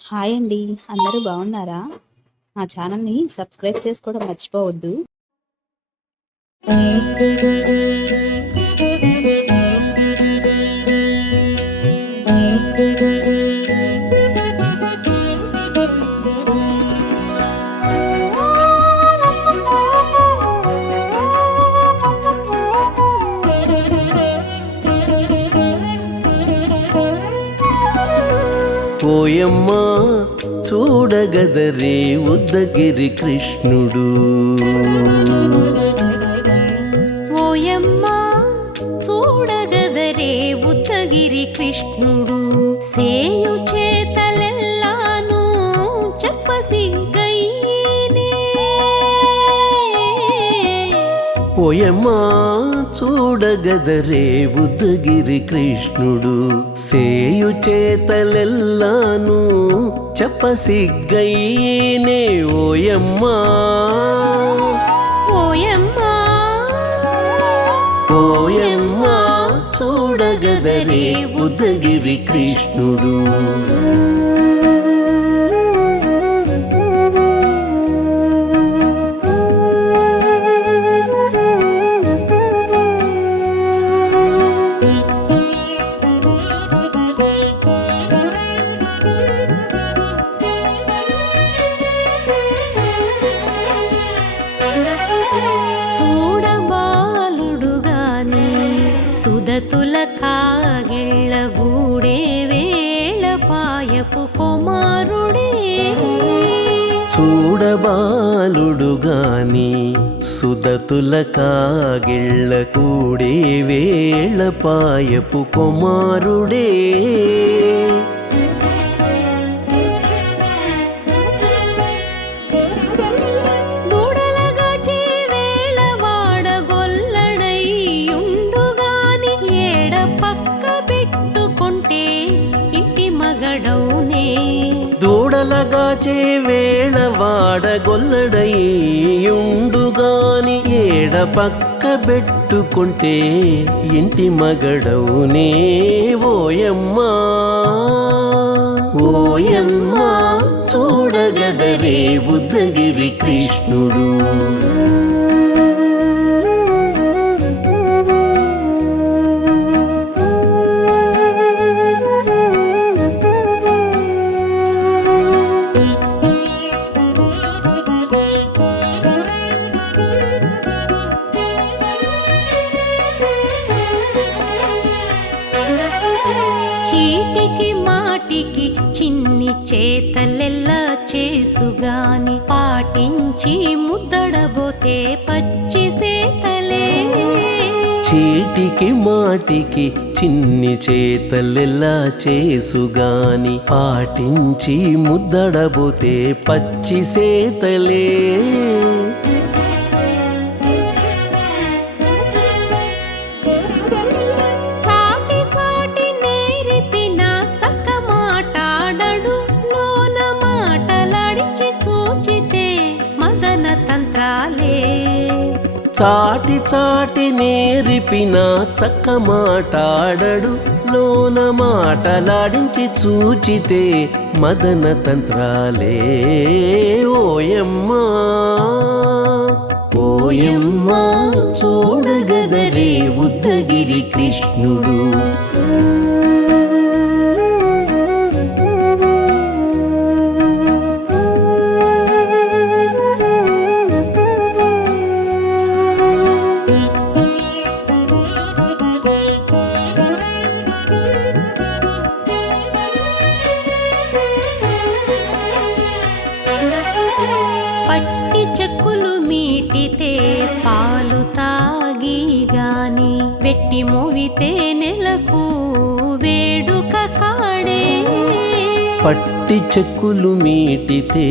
Hi అండి. అందరూ బాగున్నారా? మా ఛానల్‌ని సబ్స్క్రైబ్ చేసుకోవడం మర్చిపోవద్దు. ఓయమ్మా చూడగదరే ఉద్దగిరి కృష్ణుడు. ఓయమ్మా చూడగదరే ఉద్దగిరి కృష్ణుడు. సేయు చేతలెల్లాను చెప్పసిగ్గయ్యేనే. ఓయమ్మా చూడగదరే ఉద్దగిరి కృష్ణుడు. సేయు చేతలెల్లాను చెప్పసిగ్గయ్యేనే. ఓయమ్మా ఓయమ్మా ఓయమ్మా చూడగదరే ఉద్దగిరి కృష్ణుడు. చూడబాలుడుగాని సుదతుల కాగిళ్ళ గూడే వేళపాయపు కుమారుడే. చూడబాలుడుగాని సుదతుల కాగిళ్ళ కూడే వేళపాయపు కుమారుడే. దూడలగాచే వేళవాడ గొల్లడైయుండుగాని ఏడ పక్క పెట్టుకుంటే ఇంటి మగడౌనే. దూడలగాచే వేళవాడ గొల్లడయ్యుండుగాని ఏడ పక్క పెట్టుకుంటే ఇంటి మగడవునే. ఓయమ్మా ఓయమ్మా చూడగదరే ఉద్దగిరి కృష్ణుడు. చీటికి మాటికి చిన్ని చేతలెల్లా చేసుగాని పాటించి ముద్దడబోతే పచ్చి సేతలే. చీటికి మాటికి చిన్ని చేతలెల్లా చేసుగాని పాటించి ముద్దడబోతే పచ్చి సేతలే. చాటి చాటి నేర్పిన చక్క మాటాడడు లోన మాటలాడించి చూచితే మదన తంత్రాలే. చాటి చాటి నేర్పిన చక్క మాటాడడు లోన మాటలాడించి చూచితే మదన తంత్రాలే. ఓయమ్మా ఓయమ్మా చూడగదరే ఉద్దగిరి కృష్ణుడు. పట్టి చెక్కులు మీటితే పాలు తాగి గాని వెట్టి మోవితే నెలకు వేడుక కాడే. పట్టి చెక్కులు మీటితే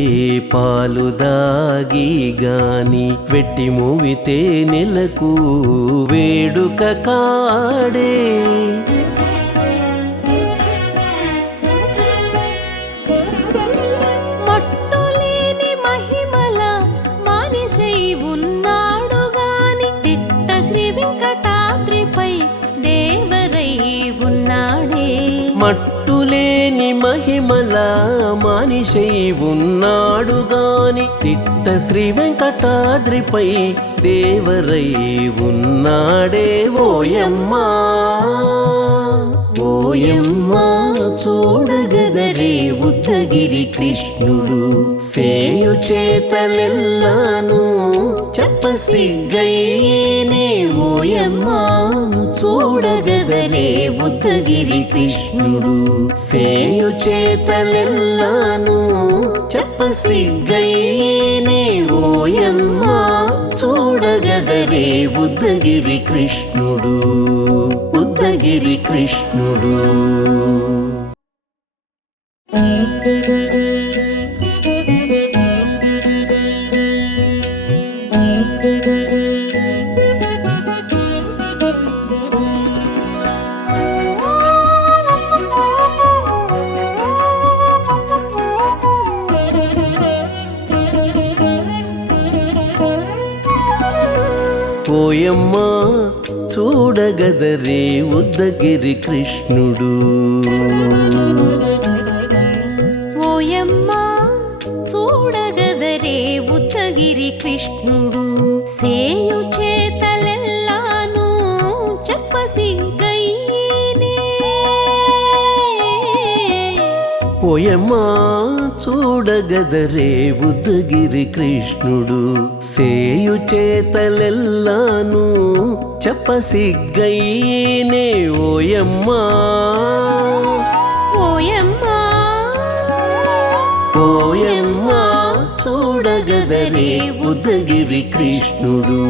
పాలు దాగి గాని వెట్టి మూవితే నెలకు వేడుక కాడే. మట్టులేని మహిమల మానిషై ఉన్నాడు గాని తిట్ట శ్రీ వెంకటాద్రిపై దేవరై ఉన్నాడే. మట్టులేని మహిమల మానిషై ఉన్నాడు గాని తిట్ట శ్రీ వెంకటాద్రిపై దేవరై ఉన్నాడే ఓయమ్మా ఓయమ్మా చూడగదరే ఉద్దగిరి కృష్ణుడు సేయు చేతలెల్లాను చెప్పసిగ్గయ్యేనే ఓయమ్మా చూడగదరే ఉద్దగిరి కృష్ణుడు సేయు చేతలెల్లాను చెప్పసిగ్గయ్యేనే ఓయమ్మా చూడగదరే ఉద్దగిరి కృష్ణుడు ఉద్దగిరి కృష్ణుడు. ఓయమ్మా చూడగదరే ఉద్దగిరి కృష్ణుడు ఓయమ్మా చూడగదరే ఉద్దగిరి కృష్ణుడు సేయు చేతలెల్లాను చెప్పసిగ్గయ్యేనే ఓయమ్మా చూడగదరే ఉద్దగిరి కృష్ణుడు సేయు చేతలెల్లాను చెప్పసిగ్గయ్యేనే ఓయమ్మా ఓయమ్మా ఓయమ్మా చూడగదరే ఉద్దగిరి కృష్ణుడు.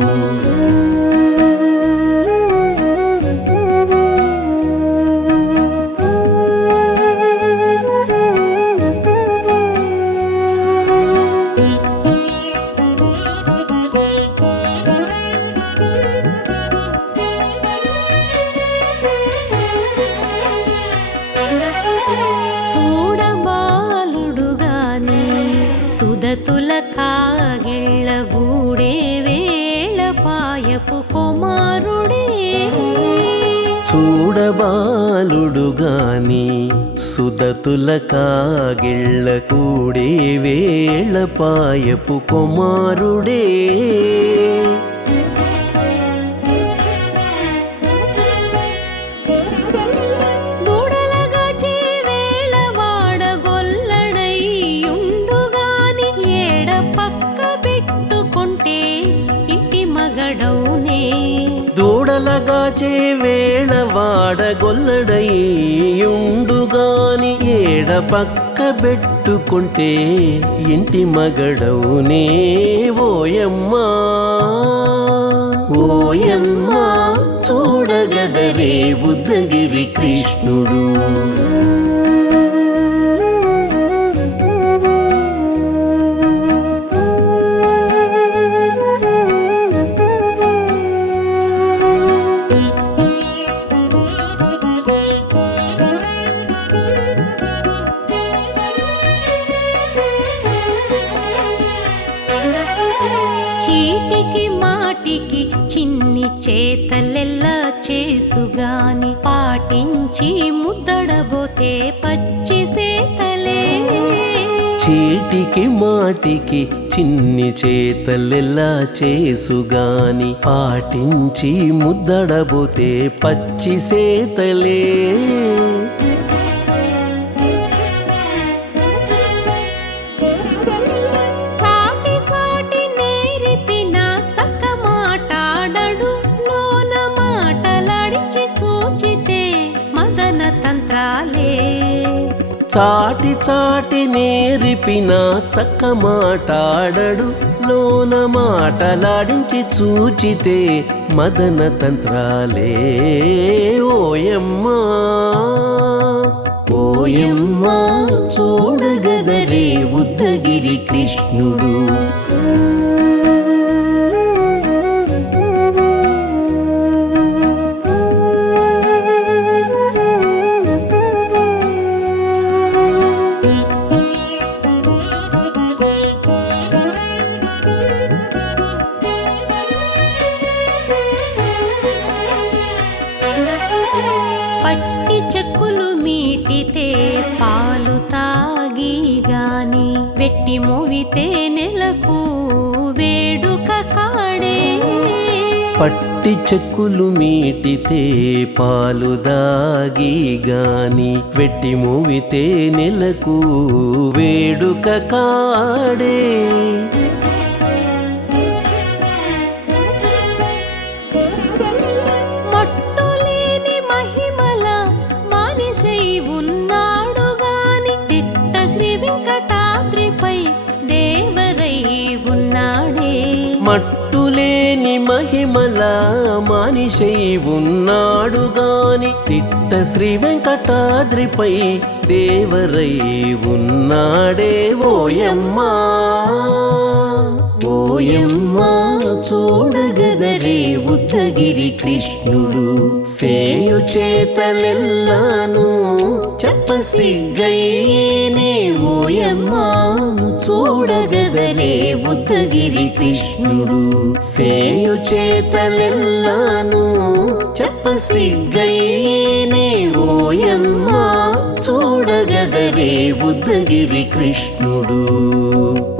సుదతుల కాగిళ్ళ గూడే వేళ పాయపు కుమారుడే చూడబాలుడు గాని సుదతుల కాగిళ్ళ కూడే వేళ పాయపు కుమారుడే దూడలగాచే వేళ వాడగొల్లడయ్యుండుగాని ఏడ పక్క పెట్టుకుంటే ఇంటి మగడవునే ఓయమ్మా ఓయమ్మా చూడగదరే ఉద్దగిరి కృష్ణుడు. చీటికి మాటికి చిన్ని చేతలెల్లా చేసుగాని పాటించి ముద్దడబోతే పచ్చి సేతలే చీటికి మాటికి చిన్ని చేతలెల్లా చేసుగాని పాటించి ముద్దడబోతే పచ్చి సేతలే చాటి చాటి నేరిపిన చక్క మాటాడడు లోన మాటలాడించి చూచితే మదన తంత్రాలే ఓయమ్మా ఓయమ్మా చూడగదరే ఉద్దగిరి కృష్ణుడు. పట్టి చెక్కులు మీటితే పాలు తాగి వెట్టి మోవితే నెలకు వేడుక కాడే పట్టి చెక్కులు మీటితే పాలు దాగి గాని వెట్టి మూవితే నెలకు వేడుక కాడే మట్టులేని మహిమల మానిషై ఉన్నాడు గాని తిట్ట శ్రీ వెంకటాద్రిపై దేవరై ఉన్నాడే మట్టులేని మహిమల మానిషై ఉన్నాడు గాని తిట్ట శ్రీ వెంకటాద్రిపై దేవరై ఉన్నాడే ఓయమ్మా ఓయమ్మా చూడగదరే ఉద్దగిరి కృష్ణుడు సేయు చేతలెల్లాను చెప్పసిగ్గయ్యేనే ఓయమ్మా చూడగదరే ఉద్దగిరి కృష్ణుడు సేయు చేతలెల్లాను చెప్పసిగ్గయ్యేనే ఓయమ్మా చూడగదరే ఉద్దగిరి కృష్ణుడు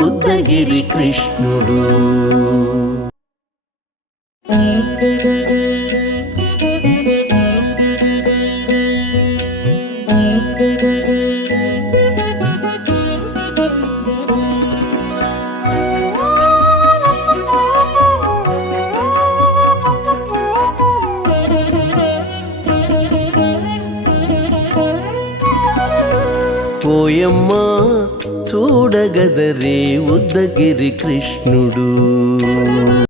ఉద్దగిరి కృష్ణుడు ఓయమ్మా చూడగదరే ఉద్దగిరి కృష్ణుడు